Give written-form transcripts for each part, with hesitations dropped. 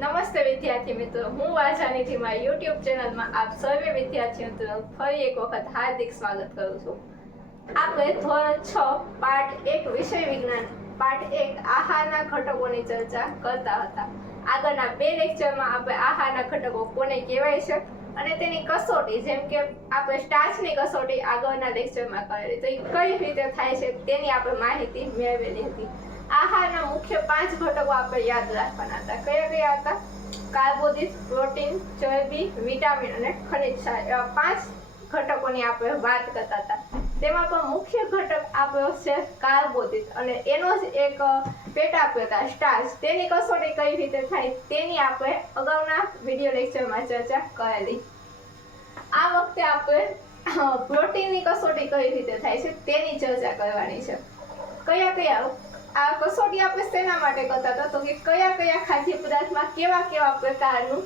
નમસ્તે વિદ્યાર્થી મિત્રો, હું વાજાનીથી મારી YouTube ચેનલમાં આપ સર્વે વિદ્યાર્થી મિત્રોનું ફરી એક વખત હાર્દિક સ્વાગત કરું છું. આપણે ધોરણ 6 પાઠ 1 વિષય વિજ્ઞાન પાઠ 1 આહારના ઘટકોની ચર્ચા કરતા હતા. આગળના બે લેક્ચરમાં આપણે આહારના ઘટકો કોને કહેવાય છે અને તેની કસોટી, જેમ કે આપણે સ્ટાર્ચની કસોટી આગળના લેક્ચરમાં કરેલી, તો એ કઈ રીતે થાય છે તેની આપણે માહિતી મેળવેલી હતી. આહારના મુખ્ય 5 ઘટકો આપણે યાદ રાખવાના હતા. કયા કયા હતા? કાર્બોદિત, પ્રોટીન, ચરબી, વિટામિન અને ખનિજ ક્ષાર. એવા 5 ઘટકોની આપણે વાત કરતા હતા. તેમાં પણ મુખ્ય ઘટક આપણો છે કાર્બોદિત અને એનો જ એક પેટા પ્રકાર સ્ટાર્ચ. તેની કસોટી કઈ રીતે થાય તેની આપણે અગાઉના વિડીયો લેક્ચરમાં ચર્ચા કરેલી. આ વખતે આપણે પ્રોટીનની કસોટી કઈ રીતે થાય છે તેની ચર્ચા કરવાની છે. કયા આ કસોટી આપણે શેના માટે કરતા હતા? તો કે કયા ખાદ્ય પદાર્થમાં કેવા પ્રકારનું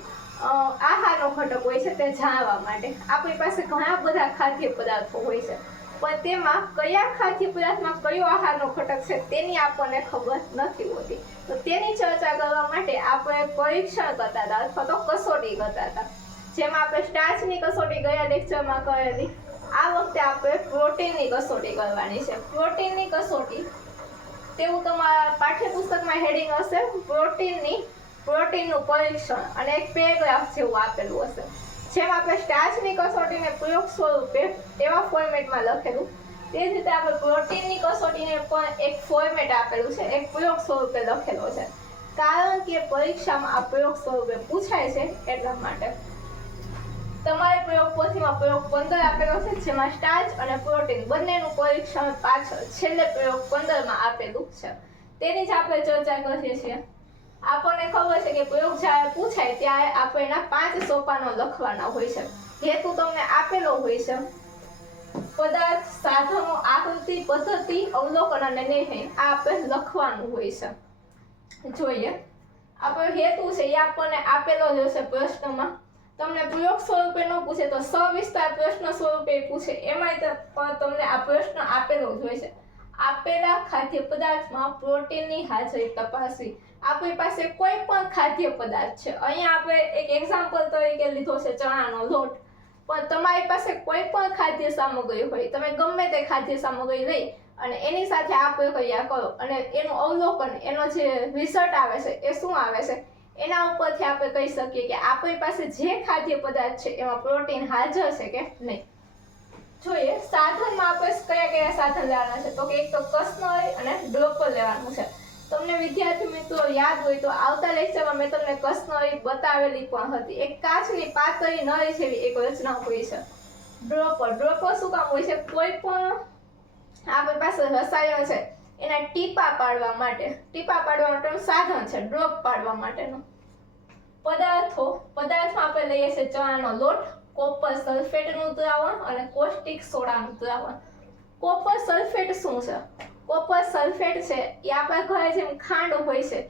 આહારનો ઘટક હોય છે તે જાણવા માટે. આપણી પાસે ઘણા બધા ખાદ્ય પદાર્થો હોય છે, પણ તેમાં કયા ખાદ્ય પદાર્થમાં કયો આહારનો ઘટક છે તેની આપણને ખબર નથી હોતી. તો તેની ચર્ચા કરવા માટે આપણે પરીક્ષણ કરતા હતા અથવા તો કસોટી કરતા હતા. જેમાં આપણે સ્ટાર્ચની કસોટી ગયા લેક્ચરમાં કરેલી. આ વખતે આપણે પ્રોટીનની કસોટી કરવાની છે. પ્રોટીનની કસોટી તેવું તમારા પાઠ્યપુસ્તકમાં હેડિંગ હશે, પ્રોટીનનું પરીક્ષણ, અને એક પેરેગ્રાફ જેવું આપેલું હશે. જેમ આપણે સ્ટાર્ચની કસોટીને પ્રયોગ સ્વરૂપે એવા ફોર્મેટમાં લખેલું, તે જ રીતે આપણે પ્રોટીનની કસોટીને પણ એક ફોર્મેટ આપેલું છે, એક પ્રયોગ સ્વરૂપે લખેલો છે. કારણ કે પરીક્ષામાં આ પ્રયોગ સ્વરૂપે પૂછાય છે એટલા માટે. તમારે પ્રયોગ પોથીમાં પ્રયોગ 15 આપેલો છે, જેમાં સ્ટાર્ચ અને પ્રોટીન બંનેનું પરીક્ષણ પાછળ છેલ્લે પ્રયોગ 15માં આપેલું છે. તેની જ આપણે ચર્ચા કરીએ છીએ. આપણને ખબર છે કે પ્રયોગ જ્યારે પૂછાય ત્યારે આપણે એના 5 સોપાનો લખવાના હોય છે. હેતુ તમને આપેલો હોય છે. પદાર્થ, સાધનો, આકૃતિ, પદ્ધતિ, અવલોકન અને નિર્ણય આ આપણે લખવાનું હોય છે. જોઈએ, આપણો હેતુ છે એ આપણને આપેલો જ હશે પ્રશ્નમાં. તમને પ્રયોગ સ્વરૂપે ન પૂછે તો સવિસ્તાર પ્રશ્ન સ્વરૂપે પૂછે, એમાંય તમને આ પ્રશ્ન આપેલો જ હોય છે. આપેલા ખાદ્ય પદાર્થમાં પ્રોટીનની હાજરી તપાસવી. આપણી પાસે કોઈ પણ ખાદ્ય પદાર્થ છે, અહીંયા આપણે એક એક્ઝામ્પલ તરીકે લીધો છે ચણાનો લોટ, પણ તમારી પાસે કોઈ પણ ખાદ્ય સામગ્રી હોય, તમે ગમે તે ખાદ્ય સામગ્રી લઈ અને એની સાથે આ પ્રક્રિયા કરો અને એનું અવલોકન, એનો જે રિઝલ્ટ આવે છે એ શું આવે છે, એના ઉપરથી આપણે કહી શકીએ કે આપણી પાસે જે ખાદ્ય પદાર્થ છે એમાં પ્રોટીન હાજર છે કે નહીં. જોઈએ, સાધનમાં આપણે કયા સાધન લેવાના છે? તો કે એક તો કસનળી અને ડ્રોપર લેવાનું છે. તમને વિદ્યાર્થી મિત્રો યાદ હોય તો આવતા લેક્ચરમાં મેં તમને કસનળી બતાવેલી પણ હતી. એક કાચની પાતળી નળી જેવી એક રચના હોય છે. ડ્રોપર શું કામ હોય છે? કોઈ પણ આપણી પાસે રસાયણ છે એના ટીપા પાડવા માટેનું સાધન છે, ડ્રોપ પાડવા માટેનું. પદાર્થમાં આપણે લઈએ છીએ ચણાનો લોટ, કોપર સલ્ફેટનું દ્રાવણ અને કોસ્ટિક સોડાનું દ્રાવણ. કોપર સલ્ફેટ શું છે? કોપર સલ્ફેટ છે એ આપણા ઘરે જેમ ખાંડ હોય છે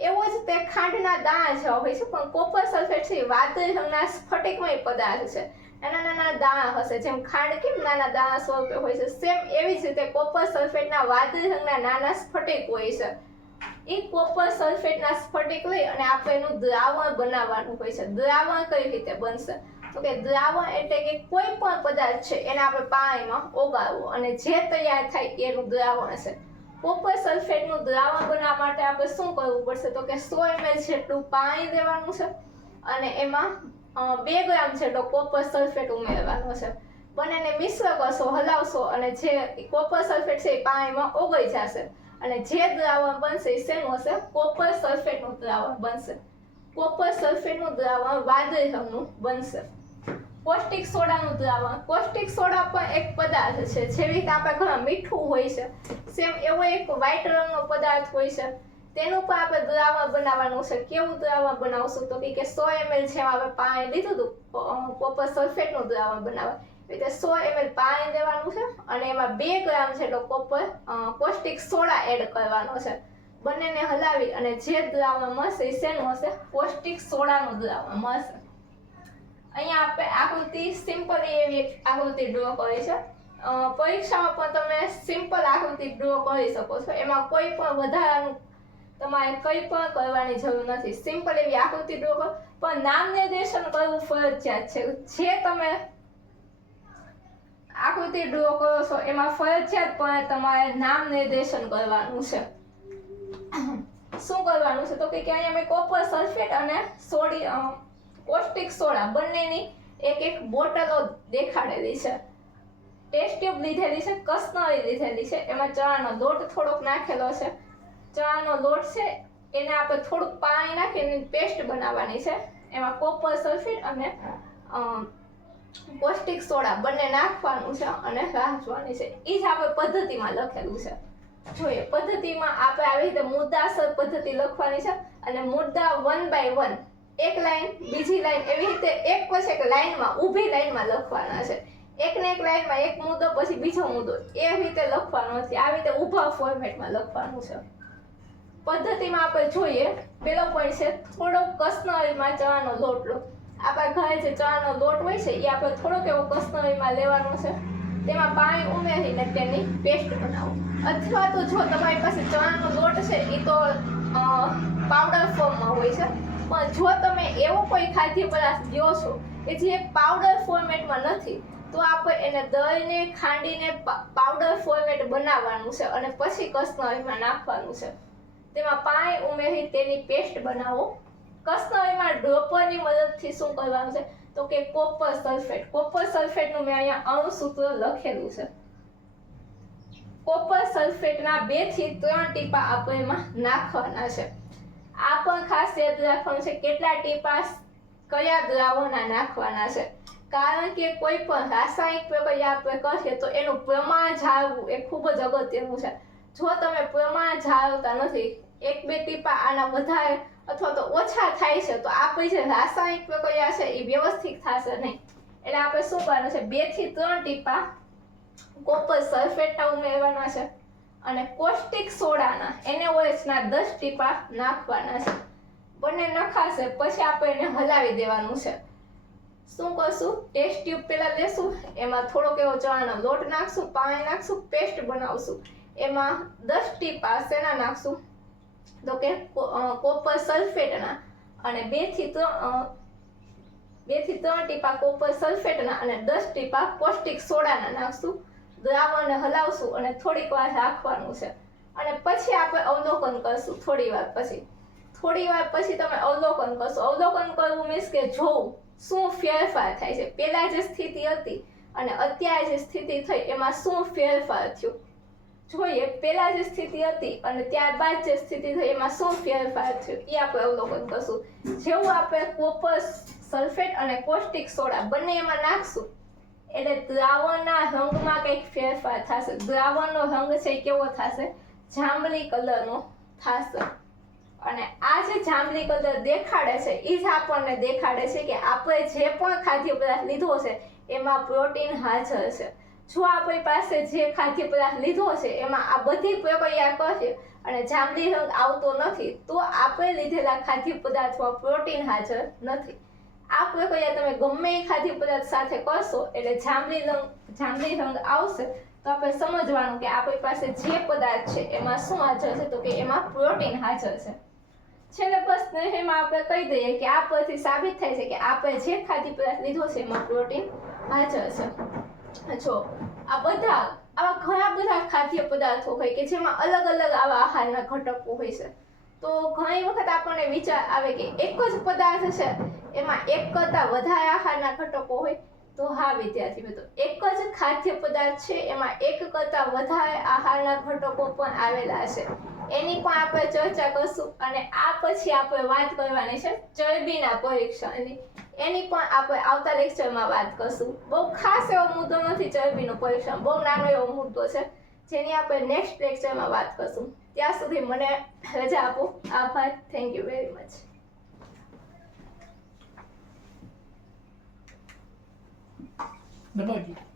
એવો જ તે ખાંડના દાણા જેવા હોય છે, પણ કોપર સલ્ફેટ છે એ વાદળી રંગના સ્ફટિકમય પદાર્થ છે. નાના દાણા હશે, જેમ ખાંડ કેમ નાના દાણા સ્વરૂપે હોય છે, સેમ એવી જ રીતે કોપર સલ્ફેટના વાદળી રંગના નાના સ્ફટિક હોય છે. એ કોપર સલ્ફેટના સ્ફટિક લઈ અને આપણે એનું દ્રાવણ બનાવવાનું હોય છે. દ્રાવણ કઈ રીતે બનશે? તો કે દ્રાવણ એટલે કે કોઈ પણ પદાર્થ છે એને આપણે પાણીમાં ઓગાળવું અને જે તૈયાર થાય એનું દ્રાવણ છે. કોપર સલ્ફેટનું દ્રાવણ બનાવવા માટે આપણે શું કરવું પડશે? તો કે 100 ml જેટલું પાણી લેવાનું છે અને એમાં 2 ગ્રામ જેટલો કોપર સલ્ફેટ ઉમેરવાનો છે. બંનેને મિશ્ર કરશો, હલાવશો અને જે કોપર સલ્ફેટ છે એ પાણીમાં ઓગળી જશે અને જે દ્રાવણ બનશે એ શેનું હશે? કોપર સલ્ફેટનું દ્રાવણ બનશે. કોપર સલ્ફેટનું દ્રાવણ વાદળી રંગનું બનશે. કોસ્ટિક સોડાનું દ્રાવણ. કોસ્ટિક સોડા પણ એક પદાર્થ છે, જેવી રીતે આપણે ઘરમાં મીઠું હોય છે, સેમ એવો એક વ્હાઈટ રંગનો પદાર્થ હોય છે. તેનું પણ આપણે દ્રાવણ બનાવવાનું છે. કેવું દ્રાવણ બનાવશું? તો કે 100 ml જેમાં આપણે પાણી લીધું હતું કોપર સલ્ફેટનું દ્રાવણ બનાવવા, એટલે 100 ml પાણી લેવાનું છે અને એમાં 2 ગ્રામ જેટલો કોસ્ટિક સોડા એડ કરવાનો છે. બંનેને હલાવી અને જે દ્રાવણ મળશે એ શેનું હશે? કોસ્ટિક સોડાનું દ્રાવણ મળશે. અહીંયા આપણે આકૃતિ સિમ્પલી એવી એક આકૃતિ ડ્રો કરી છે. પરીક્ષામાં પણ તમે સિમ્પલ આકૃતિ ડ્રો કરી શકો છો. એમાં કોઈ પણ વધારાનું તમારે કંઈ પણ કરવાની જરૂર નથી. સિમ્પલ એવી આકૃતિ ડ્રો કરો, પણ નામ નિર્દેશન કરવું ફરજિયાત છે. જે તમે આકૃતિ ડ્રો કરો છો એમાં ફરજિયાતપણે તમારે નામ નિર્દેશન કરવાનું છે. શું કરવાનું છે તો કે અહીંયા મેં કોપર સલ્ફેટ અને કોસ્ટિક સોડા બંનેની એક બોટલો દેખાડેલી છે. ટેસ્ટ ટ્યુબ લીધેલી છે, કસનરી લીધેલી છે, એમાં ચણાનો લોટ થોડોક નાખેલો છે. ચણાનો લોટ છે એને આપણે થોડુંક પાણી નાખીને પેસ્ટ બનાવવાની છે. એમાં કોપર સલ્ફેટ અને કોસ્ટિક સોડા બંને નાખવાનું છે અને રાખવાની છે. એ જ આપણે પદ્ધતિમાં લખેલું છે. જોઈએ પદ્ધતિમાં આપણે આવી રીતે મુદ્દાસર પદ્ધતિ લખવાની છે અને મુદ્દા 1 by 1 એક લાઈન બીજી લાઈન એવી રીતે એક પછી એક લાઈનમાં ઊભી લાઈનમાં લખવાના છે. એકને એક લાઈનમાં એક મુદ્દો પછી બીજો મુદ્દો એ રીતે લખવાનો નથી. આવી રીતે ઊભા ફોર્મેટમાં લખવાનું છે. પદ્ધતિમાં આપણે જોઈએ પેલો પોઈન્ટ છે થોડોક કસનરીમાં ચણાનો લોટ લો. આપણા ઘરે જે ચણાનો લોટ હોય છે એ આપણે થોડોક એવો કસનરીમાં લેવાનો છે. તેમાં પાણી ઉમેરીને તેની પેસ્ટ બનાવો. અથવા તો જો તમારી પાસે ચણાનો લોટ છે એ તો પાવડર ફોર્મમાં હોય છે, પણ જો તમે એવો કોઈ ખાદ્ય પદાર્થ લ્યો છો કે જે પાવડર ફોર્મેટમાં નથી તો આપણે એને દળીને ખાંડીને પાવડર ફોર્મેટ બનાવવાનું છે અને પછી કસનરીમાં નાખવાનું છે. તેમાં પાણી ઉમેરી તેની પેસ્ટ બનાવો. કસનરીમાં ડ્રોપરની મદદથી શું કરવાનું છે તો કે કોપર સલ્ફેટ. કોપર સલ્ફેટનું મેં અહીંયા અણુસૂત્ર લખેલું છે. કોપર સલ્ફેટના 2 થી 3 ટીપા આપણે એમાં નાખવાના છે. આ પણ ખાસ યાદ રાખવાનું છે કેટલા ટીપા કયા દ્રાવણના નાખવાના છે. કારણ કે કોઈ પણ રાસાયણિક પ્રક્રિયા આપણે કરીએ તો એનું પ્રમાણ જાળવવું એ ખૂબ જ અગત્યનું છે. જો તમે પ્રમાણ જાળવતા નથી, 1-2 ટીપા આના વધારે અથવા તો ઓછા થાય છે તો આપણી જે રાસાયણિક પ્રક્રિયા છે એ વ્યવસ્થિત થશે નહીં. એટલે આપણે શું કરવાનું છે 2 થી 3 ટીપા કોપર સલ્ફેટના ઉમેરવાના છે અને કોસ્ટિક સોડાના NaOH ના 10 ટીપા નાખવાના છે. બંને નખાશે પછી આપણે એને હલાવી દેવાનું છે. શું કરશું ટેસ્ટ ટ્યુબ પહેલા લેશું, એમાં થોડોક એવો ચણાનો લોટ નાખશું, પાણી નાખશું, પેસ્ટ બનાવશું. એમાં 10 ટીપા શેના નાખશું તો કે કોપર સલ્ફેટના અને 2 થી 3 ટીપા કોપર સલ્ફેટના અને 10 ટીપા કોસ્ટિક સોડાના નાખશું. દ્રાવણને હલાવશું અને થોડીક વાર રાખવાનું છે અને પછી આપણે અવલોકન કરશું. થોડી વાર પછી તમે અવલોકન કરશો. અવલોકન કરવું મીન્સ કે જોવું શું ફેરફાર થાય છે. પહેલા જે સ્થિતિ હતી અને અત્યારે જે સ્થિતિ થઈ એમાં શું ફેરફાર થયો. જોઈએ પહેલા જે સ્થિતિ હતી અને ત્યારબાદ જે સ્થિતિ થઈ એમાં શું ફેરફાર થયો એ આપણે અવલોકન કરશું. જેવું આપણે કોપર સલ્ફેટ અને કોસ્ટિક સોડા બંને એમાં નાખશું એટલે દ્રાવણના રંગમાં કંઈક ફેરફાર થશે. દ્રાવણનો રંગ છે કેવો થશે જાંબલી કલરનો થશે. અને આ જે જાંબલી કલર દેખાડે છે એ જ આપણને દેખાડે છે કે આપણે જે પણ ખાદ્ય પદાર્થ લીધો છે એમાં પ્રોટીન હાજર છે. જો આપણી પાસે જે ખાદ્ય પદાર્થ લીધો છે એમાં આ બધી પ્રક્રિયા કરશે અને જાંબલી રંગ આવતો નથી તો આપણે લીધેલા ખાદ્ય પદાર્થમાં પ્રોટીન હાજર નથી. આ પ્રક્રિયા તમે ગમે એ ખાદ્ય પદાર્થ સાથે કરશો એટલે જાંબલી રંગ આવશે. તો આપણે સમજવાનું કે આપણી પાસે જે પદાર્થ છે એમાં શું હાજર છે તો કે એમાં પ્રોટીન હાજર છે. છેલ્લે બસ એમાં આપણે કહી દઈએ કે આ પરથી સાબિત થાય છે કે આપણે જે ખાદ્ય પદાર્થ લીધો છે એમાં પ્રોટીન હાજર છે. જો આવા ઘણા બધા ખાદ્ય પદાર્થો હોય કે જેમાં અલગ અલગ આવા આહારના ઘટકો હોય છે. તો ઘણી વખત આપણને વિચાર આવે કે એક જ પદાર્થ છે એમાં એક કરતાં વધારે આહારના ઘટકો હોય. તો હા વિદ્યાર્થી મિત્રો, એક જ ખાદ્ય પદાર્થ છે એમાં એક કરતાં વધારે આહારના ઘટકો પણ આવેલા છે. એની પણ આપણે ચર્ચા કરશું અને આ પછી આપણે વાત કરવાની છે ચરબીના પરીક્ષણની. એની પણ આપણે આવતા લેક્ચરમાં વાત કરશું. બહુ ખાસ એવો મુદ્દો નથી ચરબીનું પરીક્ષણ, બહુ નાનો એવો મુદ્દો છે જેની આપણે નેક્સ્ટ લેક્ચરમાં વાત કરશું. ત્યાં સુધી મને રજા આપો. આભાર. Thank you very much. દબાવી